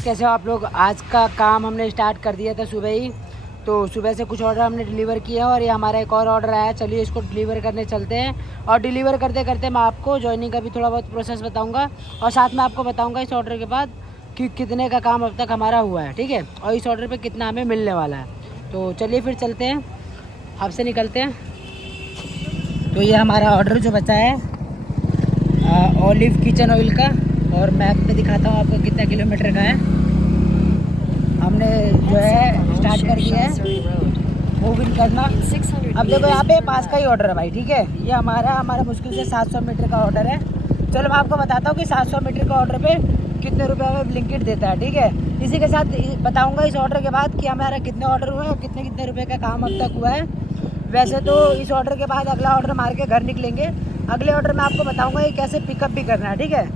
कैसे हो आप लोग। आज का काम हमने स्टार्ट कर दिया था सुबह ही। तो सुबह से कुछ ऑर्डर हमने डिलीवर किया और ये हमारा एक और ऑर्डर आया। चलिए इसको डिलीवर करने चलते हैं। और डिलीवर करते करते मैं आपको जॉइनिंग का भी थोड़ा बहुत प्रोसेस बताऊंगा और साथ में आपको बताऊंगा इस ऑर्डर के बाद कि कितने का काम अब तक हमारा हुआ है, ठीक है, और इस ऑर्डर पर कितना हमें मिलने वाला है। तो चलिए फिर चलते हैं, आपसे निकलते हैं। तो ये हमारा ऑर्डर जो बचा है ऑलिव किचन ऑयल का, और मैप पे दिखाता हूँ आपको कितना किलोमीटर का है। हमने जो है स्टार्ट कर दिया है मूविंग करना। अब देखो यहाँ पे पास का ही ऑर्डर है भाई, ठीक है। ये हमारा मुश्किल से 700 मीटर का ऑर्डर है। चलो मैं आपको बताता हूँ कि 700 मीटर का ऑर्डर पे कितने रुपए में ब्लिंकिट देता है, ठीक है। इसी के साथ बताऊँगा इस ऑर्डर के बाद कि हमारा कितने ऑर्डर हुए और कितने कितने रुपये का काम अब तक हुआ है। वैसे तो इस ऑर्डर के बाद अगला ऑर्डर मार के घर निकलेंगे। अगले ऑर्डर में आपको बताऊँगा कि कैसे पिकअप भी करना है, ठीक है।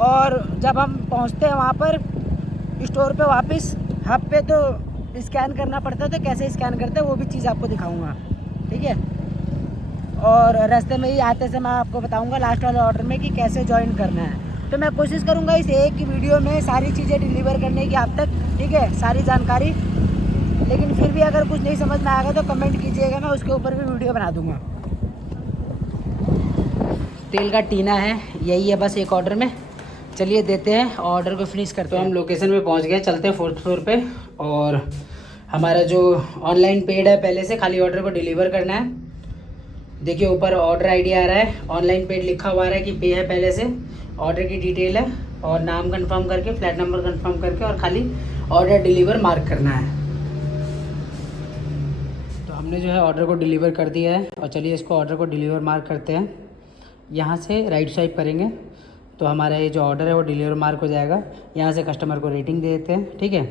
और जब हम पहुंचते हैं वहाँ पर स्टोर पे वापस हब पे, तो स्कैन करना पड़ता है। तो कैसे स्कैन करते हैं वो भी चीज़ आपको दिखाऊंगा, ठीक है। और रास्ते में ही आते से मैं आपको बताऊंगा लास्ट वाले ऑर्डर में कि कैसे ज्वाइन करना है। तो मैं कोशिश करूंगा इस एक वीडियो में सारी चीज़ें डिलीवर करने की आप तक, ठीक है, सारी जानकारी। लेकिन फिर भी अगर कुछ नहीं समझ में आएगा तो कमेंट कीजिएगा, मैं उसके ऊपर भी वीडियो बना दूँगा। तेल का टीना है, यही है बस एक ऑर्डर में। चलिए देते हैं ऑर्डर को फिनिश करते हैं। हम लोकेशन पे पहुंच गए, चलते हैं 4th फ्लोर पे। और हमारा जो ऑनलाइन पेड है, पहले से खाली ऑर्डर को डिलीवर करना है। देखिए ऊपर ऑर्डर आईडी आ रहा है, ऑनलाइन पेड लिखा हुआ आ रहा है कि पे है पहले से। ऑर्डर की डिटेल है और नाम कंफर्म करके, फ्लैट नंबर कंफर्म करके और खाली ऑर्डर डिलीवर मार्क करना है। तो हमने जो है ऑर्डर को डिलीवर कर दिया है। और चलिए इसको ऑर्डर को डिलीवर मार्क करते हैं। यहाँ से राइट स्वाइप करेंगे तो हमारा ये जो ऑर्डर है वो डिलीवर मार्क हो जाएगा। यहाँ से कस्टमर को रेटिंग दे देते हैं, ठीक है।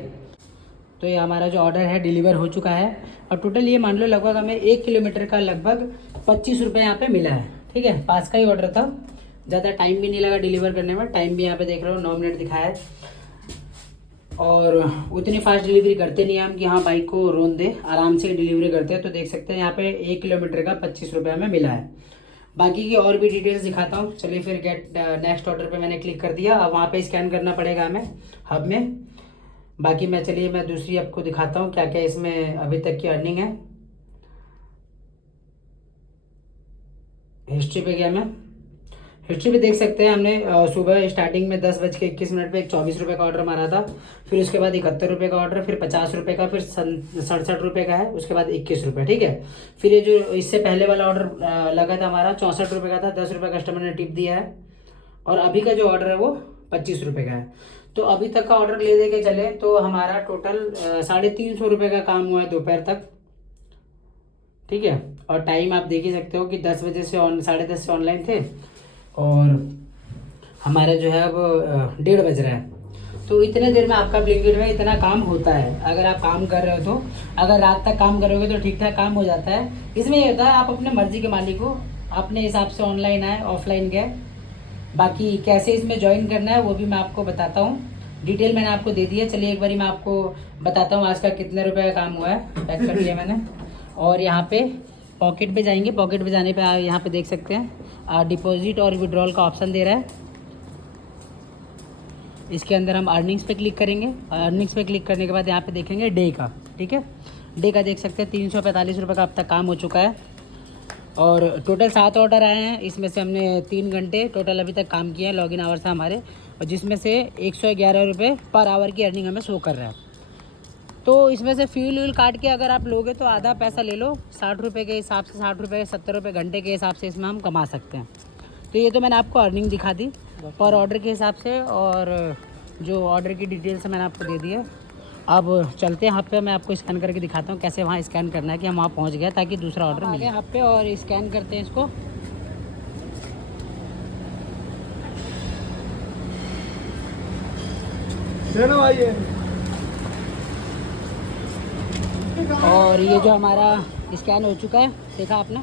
तो ये हमारा जो ऑर्डर है डिलीवर हो चुका है। और टोटल ये मान लो लगभग हमें 1 किलोमीटर का लगभग 25 रुपये यहाँ पे मिला है, ठीक है। पास का ही ऑर्डर था, ज़्यादा टाइम भी नहीं लगा डिलीवर करने में। टाइम भी यहाँ पे देख रहे हो 9 मिनट दिखाया है। और उतनी फास्ट डिलीवरी करते नहीं हम कि हाँ बाइक को रोन दे, आराम से डिलीवरी करते हैं। तो देख सकते हैं यहाँ पे 1 किलोमीटर का 25 रुपये हमें मिला है। बाकी की और भी डिटेल्स दिखाता हूँ। चलिए फिर गेट नेक्स्ट ऑर्डर पे मैंने क्लिक कर दिया। अब वहाँ पे स्कैन करना पड़ेगा हमें हब में। बाकी मैं दूसरी आपको दिखाता हूँ क्या क्या इसमें अभी तक की अर्निंग है। हिस्ट्री पे गया मैं। हिस्ट्री पे देख सकते हैं हमने सुबह स्टार्टिंग में 10:21 पे एक 24 रुपये का ऑर्डर मारा था। फिर उसके बाद 71 रुपये का ऑर्डर, फिर 50 रुपये का, फिर 67 रुपये का है, उसके बाद 21 रुपये, ठीक है। फिर ये जो इससे पहले वाला ऑर्डर लगा था हमारा 64 रुपये का था, 10 रुपये कस्टमर ने टिप दिया है। और अभी का जो ऑर्डर है वो 25 रुपये का है। तो अभी तक का ऑर्डर ले दे के चले तो हमारा टोटल 350 रुपये का काम हुआ है दोपहर तक, ठीक है। और टाइम आप देख ही सकते हो कि 10 बजे से 10:30 से ऑनलाइन थे और हमारा जो है अब 1:30 बज रहा है। तो इतने देर में आपका ब्लिंकिट में इतना काम होता है। अगर आप काम कर रहे हो तो, अगर रात तक काम करोगे तो ठीक ठाक काम हो जाता है। इसमें ये होता है आप अपने मर्जी के मालिक हो, अपने हिसाब से ऑनलाइन आए ऑफलाइन गए। बाकी कैसे इसमें ज्वाइन करना है वो भी मैं आपको बताता हूँ। डिटेल मैंने आपको दे दी है। चलिए एक बारी मैं आपको बताता हूँ आज का कितने रुपये का काम हुआ है। पैक कर लिया मैंने। और यहाँ पे पॉकेट पे जाएंगे। पॉकेट पे जाने पे आप यहाँ पे देख सकते हैं डिपॉजिट और विड्रॉल का ऑप्शन दे रहा है। इसके अंदर हम अर्निंग्स पे क्लिक करेंगे। अर्निंग्स पे क्लिक करने के बाद यहाँ पे देखेंगे डे का, ठीक है। डे का देख सकते हैं 345 रुपये का अब तक काम हो चुका है। और टोटल 7 ऑर्डर आए हैं, इसमें से हमने 3 घंटे टोटल अभी तक काम किया है। लॉगिन आवर्स है हमारे, और जिसमें से 111 रुपये पर आवर की अर्निंग हमें शो कर रहा है। तो इसमें से फ्यूल व्यूल काट के अगर आप लोगे तो आधा पैसा ले लो, 60 रुपये के हिसाब से, 60 रुपये 70 रुपये घंटे के हिसाब से इसमें हम कमा सकते हैं। तो ये तो मैंने आपको अर्निंग दिखा दी पर ऑर्डर के हिसाब से, और जो ऑर्डर की डिटेल्स मैंने आपको दे दी है। अब चलते हैं हब पे, मैं आपको स्कैन करके दिखाता हूँ कैसे वहाँ स्कैन करना है कि हम वहाँ पहुँच गए ताकि दूसरा ऑर्डर मिले। हब पे और स्कैन करते हैं इसको। और ये जो हमारा स्कैन हो चुका है, देखा आपने।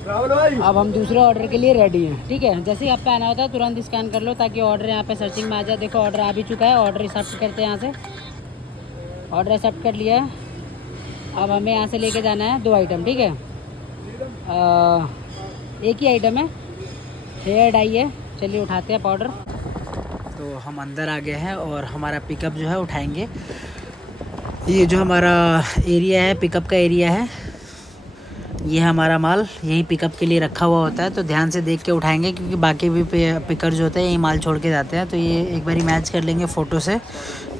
अब हम दूसरे ऑर्डर के लिए रेडी हैं, ठीक है। जैसे ही आप पे आना होता है तुरंत स्कैन कर लो ताकि ऑर्डर यहाँ पे सर्चिंग में आ जाए। देखो ऑर्डर आ भी चुका है। ऑर्डर एक्सेप्ट करते हैं यहाँ से। ऑर्डर एक्सेप्ट कर लिया है। अब हमें यहाँ से लेके जाना है 2 आइटम, ठीक है। एक ही आइटम है, हेयर डाई है। चलिए उठाते हैं पाउडर। तो हम अंदर आ गए हैं और हमारा पिकअप जो है उठाएंगे। ये जो हमारा एरिया है, पिकअप का एरिया है, ये हमारा माल यही पिकअप के लिए रखा हुआ होता है। तो ध्यान से देख के उठाएंगे क्योंकि बाकी भी पिकर जो होते हैं यही माल छोड़ के जाते हैं। तो ये एक बारी मैच कर लेंगे फ़ोटो से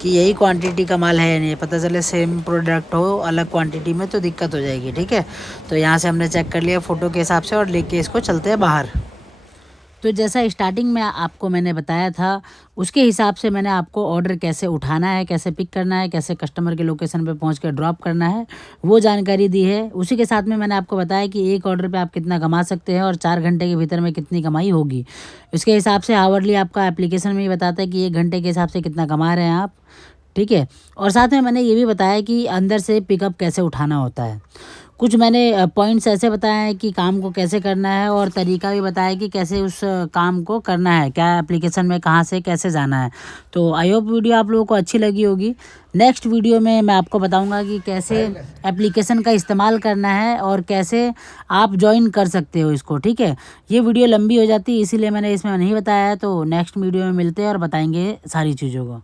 कि यही क्वांटिटी का माल है या नहीं। पता चले सेम प्रोडक्ट हो अलग क्वांटिटी में तो दिक्कत हो जाएगी, ठीक है। तो यहाँ से हमने चेक कर लिया फ़ोटो के हिसाब से और लेके इसको चलते हैं बाहर। तो जैसा स्टार्टिंग में आपको मैंने बताया था उसके हिसाब से मैंने आपको ऑर्डर कैसे उठाना है, कैसे पिक करना है, कैसे कस्टमर के लोकेशन पे पहुंच कर ड्रॉप करना है वो जानकारी दी है। उसी के साथ में मैंने आपको बताया कि एक ऑर्डर पे आप कितना कमा सकते हैं और 4 घंटे के भीतर में कितनी कमाई होगी। इसके हिसाब से हावरली आपका एप्लीकेशन में ही बताता है कि 1 घंटे के हिसाब से कितना कमा रहे हैं आप, ठीक है। और साथ में मैंने ये भी बताया कि अंदर से पिकअप कैसे उठाना होता है। कुछ मैंने पॉइंट्स ऐसे बताए हैं कि काम को कैसे करना है और तरीका भी बताया कि कैसे उस काम को करना है, क्या एप्लीकेशन में कहाँ से कैसे जाना है। तो आई होप वीडियो आप लोगों को अच्छी लगी होगी। नेक्स्ट वीडियो में मैं आपको बताऊंगा कि कैसे एप्लीकेशन का इस्तेमाल करना है और कैसे आप ज्वाइन कर सकते हो इसको, ठीक है। ये वीडियो लंबी हो जाती है इसीलिए मैंने इसमें नहीं बताया है। तो नेक्स्ट वीडियो में मिलते हैं और बताएंगे सारी चीज़ों को।